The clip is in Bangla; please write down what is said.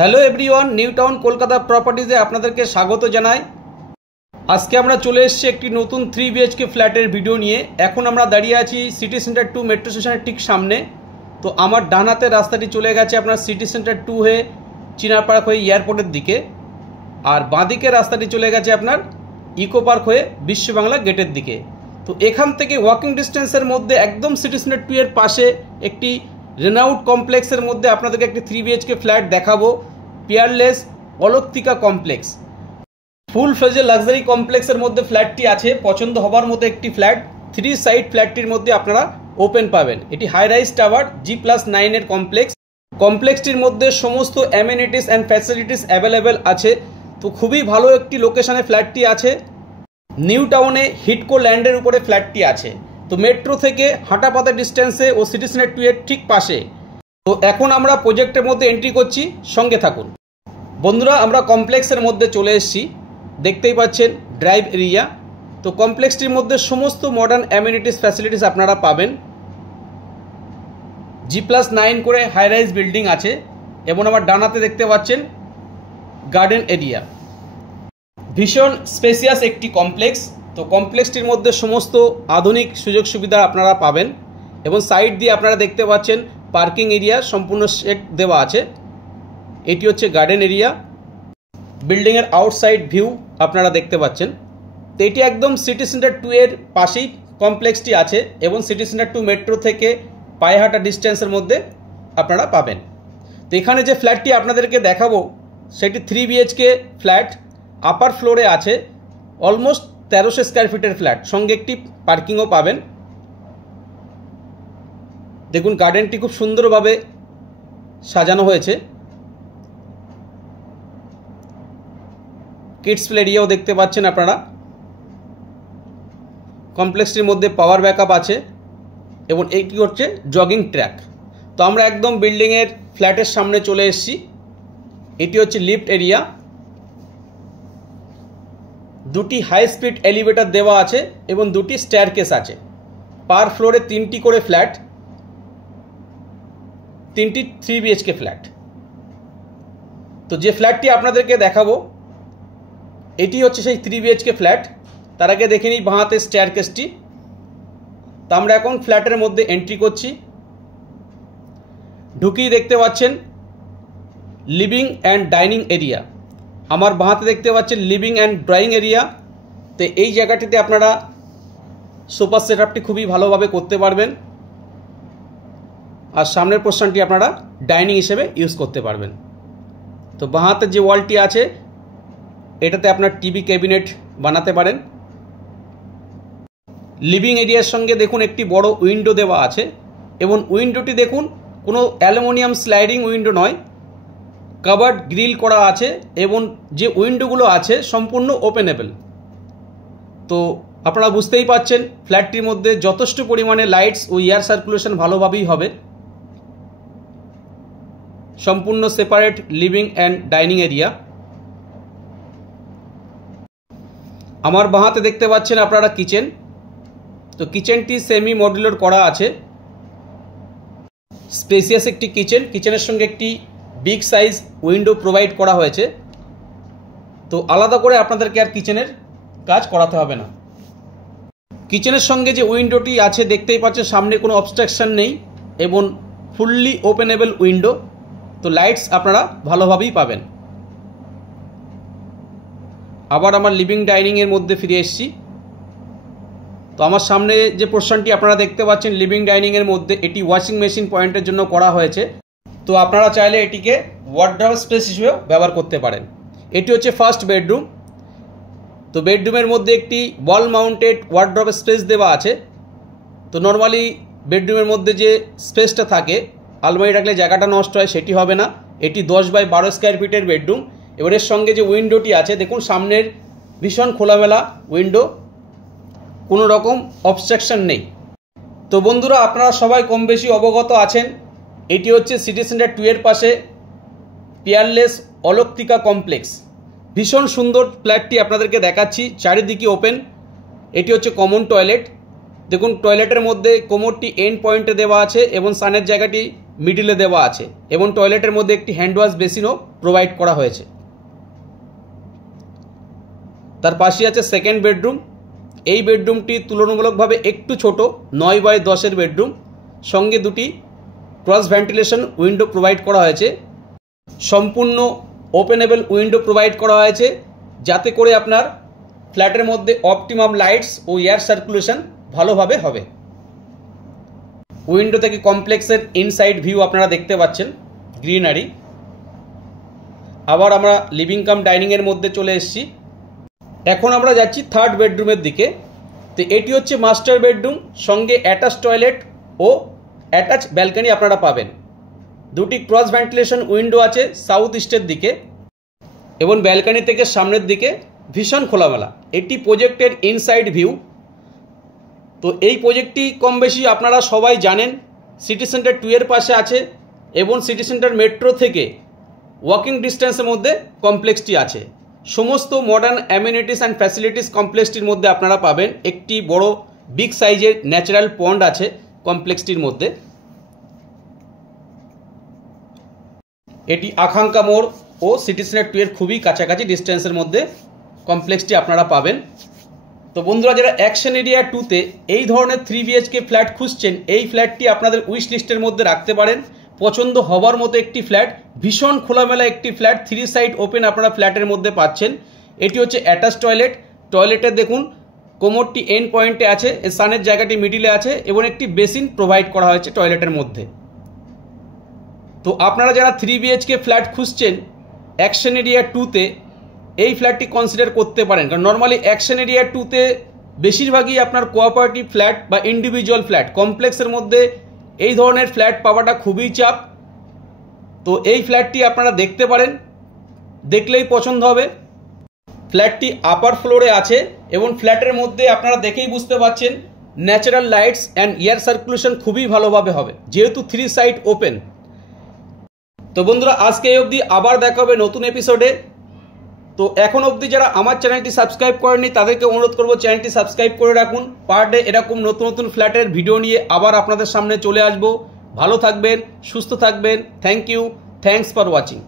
হ্যালো এভরিওয়ান, নিউ টাউন কলকাতা প্রপার্টিজে আপনাদেরকে স্বাগত জানাই। আজকে আমরা চলে এসেছি একটি নতুন 3 BHK ফ্ল্যাটের ভিডিও নিয়ে। এখন আমরা দাঁড়িয়ে আছি সিটি সেন্টার 2 মেট্রো স্টেশনের ঠিক সামনে। তো আমার ডান হাতের রাস্তাটি চলে গেছে আপনার সিটি সেন্টার 2 হয়ে চিনার পার্ক হয়ে এয়ারপোর্টের দিকে, আর বাঁদিকের রাস্তাটি চলে গেছে আপনার ইকো পার্ক হয়ে বিশ্ববাংলা গেটের দিকে। তো এখান থেকে ওয়াকিং ডিস্টেন্সের মধ্যে একদম সিটি সেন্টার 2 এর পাশে একটি রেনাউড কমপ্লেক্সের মধ্যে আপনাদেরকে একটি 3 BHK ফ্ল্যাট দেখাবো। পিয়ারলেস অলৌকিকা কমপ্লেক্স, ফুল ফেজে লাক্সারি কমপ্লেক্সের মধ্যে ফ্ল্যাটটি আছে। পছন্দ হবার মতো একটি ফ্ল্যাট। 3 সাইড ফ্ল্যাটটির মধ্যে আপনারা ওপেন পাবেন। এটি হাই রাইজ টাওয়ার G+9 এর কমপ্লেক্স। কমপ্লেক্সটির মধ্যে সমস্ত অ্যামেনিটিস অ্যান্ড ফ্যাসিলিটিস অ্যাভেলেবেল আছে। তো খুবই ভালো একটি লোকেশনে ফ্ল্যাটটি আছে। নিউ টাউনে হিটকো ল্যান্ডের উপরে ফ্ল্যাটটি আছে। তো মেট্রো থেকে হাঁটা পথের ডিস্টেন্সে ও সিটি সেন্টার 2 এর ঠিক পাশে। তো এখন আমরা প্রজেক্টের মধ্যে এন্ট্রি করছি, সঙ্গে থাকুন বন্ধুরা। আমরা কমপ্লেক্সের মধ্যে চলে এসেছি, দেখতেই পাচ্ছেন ড্রাইভ এরিয়া। তো কমপ্লেক্সটির মধ্যে সমস্ত মডার্ন অ্যামেনিটিস ফ্যাসিলিটিস আপনারা পাবেন। G+9 করে হাই রাইজ বিল্ডিং আছে এবং আমার ডানাতে দেখতে পাচ্ছেন গার্ডেন এরিয়া। ভীষণ স্পেসিয়াস একটি কমপ্লেক্স। তো কমপ্লেক্সটির মধ্যে সমস্ত আধুনিক সুযোগ সুবিধা আপনারা পাবেন এবং সাইড দিয়ে আপনারা দেখতে পাচ্ছেন পার্কিং এরিয়া সম্পূর্ণ সেট দেওয়া আছে। এটি হচ্ছে গার্ডেন এরিয়া। বিল্ডিংয়ের আউটসাইড ভিউ আপনারা দেখতে পাচ্ছেন। তো এটি একদম সিটি সেন্টার 2 এর পাশেই কমপ্লেক্সটি আছে এবং সিটি সেন্টার 2 মেট্রো থেকে পায়ে হাঁটা ডিস্টেন্সের মধ্যে আপনারা পাবেন। তো এখানে যে ফ্ল্যাটটি আপনাদেরকে দেখাবো সেটি 3 BHK ফ্ল্যাট, আপার ফ্লোরে আছে। অলমোস্ট 1300 স্কোয়ার ফিটের ফ্ল্যাট, সঙ্গে একটি পার্কিংও পাবেন। দেখুন গার্ডেনটি খুব সুন্দরভাবে সাজানো হয়েছে। কিডস প্লে এরিয়াও দেখতে পাচ্ছেন আপনারা। কমপ্লেক্সটির মধ্যে পাওয়ার ব্যাকআপ আছে এবং এটি হচ্ছে জগিং ট্র্যাক। তো আমরা একদম বিল্ডিংয়ের ফ্ল্যাটের সামনে চলে এসেছি। এটি হচ্ছে লিফট এরিয়া। দুটি হাই স্পিড এলিভেটর দেওয়া আছে এবং দুটি স্টেয়ারকেস আছে। পার ফ্লোরে 3টি করে ফ্ল্যাট, 3টি 3 BHK ফ্ল্যাট। তো যে ফ্ল্যাটটি আপনাদেরকে দেখাবো এটি হচ্ছে সেই 3 BHK ফ্ল্যাট। তার আগে দেখে নিই বাঁ হাতের স্টেয়ারকেসটি। তো আমরা এখন ফ্ল্যাটের মধ্যে এন্ট্রি করছি। ঢুকিয়ে দেখতে পাচ্ছেন লিভিং অ্যান্ড ডাইনিং এরিয়া। আমার বাঁ হাতে দেখতে পাচ্ছেন লিভিং অ্যান্ড ড্রয়িং এরিয়া। তো এই জায়গাটিতে আপনারা সোফা সেটআপটি খুবই ভালোভাবে করতে পারবেন, আর সামনের পোর্শনটি আপনারা ডাইনিং হিসেবে ইউজ করতে পারবেন। তো বাঁ হাতের যে ওয়ালটি আছে এটাতে আপনার টিভি ক্যাবিনেট বানাতে পারেন। লিভিং এরিয়ার সঙ্গে দেখুন একটি বড় উইন্ডো দেওয়া আছে এবং উইন্ডোটি দেখুন কোনো অ্যালুমিনিয়াম স্লাইডিং উইন্ডো নয়, কাভার্ড গ্রিল করা আছে এবং যে উইন্ডোগুলো আছে সম্পূর্ণ ওপেনেবল। তো আপনারা বুঝতেই পাচ্ছেন ফ্ল্যাটটির মধ্যে যথেষ্ট পরিমাণে লাইটস ও এয়ার সার্কুলেশন ভালোভাবেই হবে। সম্পূর্ণ separate living and dining area. আমার বাঁ হাতে দেখতে পাচ্ছেন আপনারা কিচেন। তো কিচেনটি সেমি মডুলার করা আছে। স্পেসিয়াস একটি কিচেন। কিচেনের সঙ্গে একটি বিগ সাইজ উইন্ডো প্রোভাইড করা হয়েছে। তো আলাদা করে আপনাদেরকে আর কিচেনের কাজ করাতে হবে না। কিচেনের সঙ্গে যে উইন্ডোটি আছে দেখতেই পাচ্ছেন সামনে কোনো অবস্ট্রাকশন নেই এবং ফুললি ওপেনেবল উইন্ডো। তো লাইটস আপনারা ভালোভাবেই পাবেন। আবার আমার লিভিং ডাইনিংয়ের মধ্যে ফিরে এসেছি। তো আমার সামনে যে পোর্শনটি আপনারা দেখতে পাচ্ছেন লিভিং ডাইনিংয়ের মধ্যে, এটি ওয়াশিং মেশিন পয়েন্টের জন্য করা হয়েছে। তো আপনারা চাইলে এটিকে ওয়ার্ডরোব স্পেস হিসেবেও ব্যবহার করতে পারেন। এটি হচ্ছে ফার্স্ট বেডরুম। তো বেডরুমের মধ্যে একটি ওয়াল মাউন্টেড ওয়ার্ডরোব স্পেস দেওয়া আছে। তো নর্মালি বেডরুমের মধ্যে যে স্পেসটা থাকে আলমারি রাখলে জায়গাটা নষ্ট হয়, সেটি হবে না। এটি 10x12 স্কোয়ার ফিটের বেডরুম। এবার এর সঙ্গে যে উইন্ডোটি আছে দেখুন সামনের ভীষণ খোলামেলা উইন্ডো, কোনো রকম অবস্ট্রাকশন নেই। তো বন্ধুরা আপনারা সবাই কম বেশি অবগত আছেন, এটি হচ্ছে সিটি সেন্টার 2 এর পাশে পিয়ারলেস অলৌকিকা কমপ্লেক্স। ভীষণ সুন্দর ফ্ল্যাটটি আপনাদেরকে দেখাচ্ছি। চারিদিকে ওপেন। এটি হচ্ছে কমন টয়লেট। দেখুন টয়লেটের মধ্যে কোমরটি এন্ড পয়েন্টে দেওয়া আছে এবং সানের জায়গাটি মিডিলে দেওয়া আছে এবং টয়লেটের মধ্যে একটি হ্যান্ড ওয়াশ বেসিনও প্রোভাইড করা হয়েছে। তার পাশে আছে সেকেন্ড বেডরুম। এই বেডরুমটি তুলনামূলকভাবে একটু ছোট, 9x10 বেডরুম। সঙ্গে দুটি ক্রস ভেন্টিলেশন উইন্ডো প্রোভাইড করা হয়েছে। সম্পূর্ণ ওপেনেবল উইন্ডো প্রোভাইড করা হয়েছে যাতে করে আপনার ফ্ল্যাটের মধ্যে অপটিমাম লাইটস ও এয়ার সার্কুলেশন ভালোভাবে হবে। উইন্ডো থেকে কমপ্লেক্সের ইনসাইড ভিউ আপনারা দেখতে পাচ্ছেন, গ্রিনারি। আবার আমরা লিভিং কাম ডাইনিংয়ের মধ্যে চলে এসেছি। এখন আমরা যাচ্ছি থার্ড বেডরুমের দিকে। তো এটি হচ্ছে মাস্টার বেডরুম, সঙ্গে অ্যাটাচ টয়লেট ও অ্যাটাচ ব্যালকনি আপনারা পাবেন। দুটি ক্রস ভেন্টিলেশন উইন্ডো আছে সাউথ ইস্টের দিকে এবং ব্যালকনি থেকে সামনের দিকে ভীষণ খোলামেলা। এটি প্রজেক্টের ইনসাইড ভিউ। তো এই প্রজেক্টটি কম বেশি আপনারা সবাই জানেন, সিটি সেন্টার 2 এর পাশে আছে এবং সিটি সেন্টার মেট্রো থেকে ওয়াকিং ডিস্টেন্সের মধ্যে কমপ্লেক্সটি আছে। সমস্ত মডার্ন অ্যামিনিটিস অ্যান্ড ফ্যাসিলিটিস কমপ্লেক্সটির মধ্যে আপনারা পাবেন। একটি বড় বিগ সাইজের ন্যাচারাল পন্ড আছে কমপ্লেক্সটির মধ্যে। এটি আকাঙ্ক্ষা মোড় ও সিটি সেন্টার 2 এর খুবই কাছাকাছি ডিস্টেন্সের মধ্যে কমপ্লেক্সটি আপনারা পাবেন। তো বন্ধুরা, যারা অ্যাকশন এরিয়া 2তে এই ধরনের 3 BHK ফ্ল্যাট খুঁজছেন, এই ফ্ল্যাটটি আপনাদের উইশ লিস্টের মধ্যে রাখতে পারেন। পছন্দ হবার মতো একটি ফ্ল্যাট, ভীষণ খোলামেলা একটি ফ্ল্যাট, 3 সাইড ওপেন আপনারা ফ্ল্যাটের মধ্যে পাচ্ছেন। এটি হচ্ছে অ্যাটাচ টয়লেট। টয়লেটের দেখুন কোমরটি এন্ড পয়েন্টে আছে, সানের জায়গাটি মিডিলে আছে এবং একটি বেসিন প্রোভাইড করা হয়েছে টয়লেটের মধ্যে। তো আপনারা যারা 3 BHK ফ্ল্যাট খুঁজছেন অ্যাকশন এরিয়া 2তে, এই ফ্ল্যাটটি কনসিডার করতে পারেন। কারণ নর্মালি অ্যাকশন এরিয়া 2তে বেশিরভাগই আপনার কোঅপারেটিভ ফ্ল্যাট বা ইন্ডিভিজুয়াল ফ্ল্যাট, কমপ্লেক্সের মধ্যে এই ধরনের ফ্ল্যাট পাওয়াটা খুবই চাপ। তো এই ফ্ল্যাটটি আপনারা দেখতে পারেন, দেখলেই পছন্দ হবে। ফ্ল্যাটটি আপার ফ্লোরে আছে এবং ফ্ল্যাটের মধ্যে আপনারা দেখেই বুঝতে পারছেন natural lights and air circulation খুবই ভালোভাবে হবে যেহেতু 3 সাইড ওপেন। তো বন্ধুরা, আজকে এই অবধি, আবার দেখা হবে নতুন এপিসোডে। তো এখন অবধি যারা আমার চ্যানেলটি সাবস্ক্রাইব করেননি তাদেরকে অনুরোধ করব চ্যানেলটি সাবস্ক্রাইব করে রাখুন। পার ডে এরকম নতুন নতুন ফ্ল্যাটের ভিডিও নিয়ে আবার আপনাদের সামনে চলে আসবো। ভালো থাকবেন, সুস্থ থাকবেন। Thank you, thanks for watching.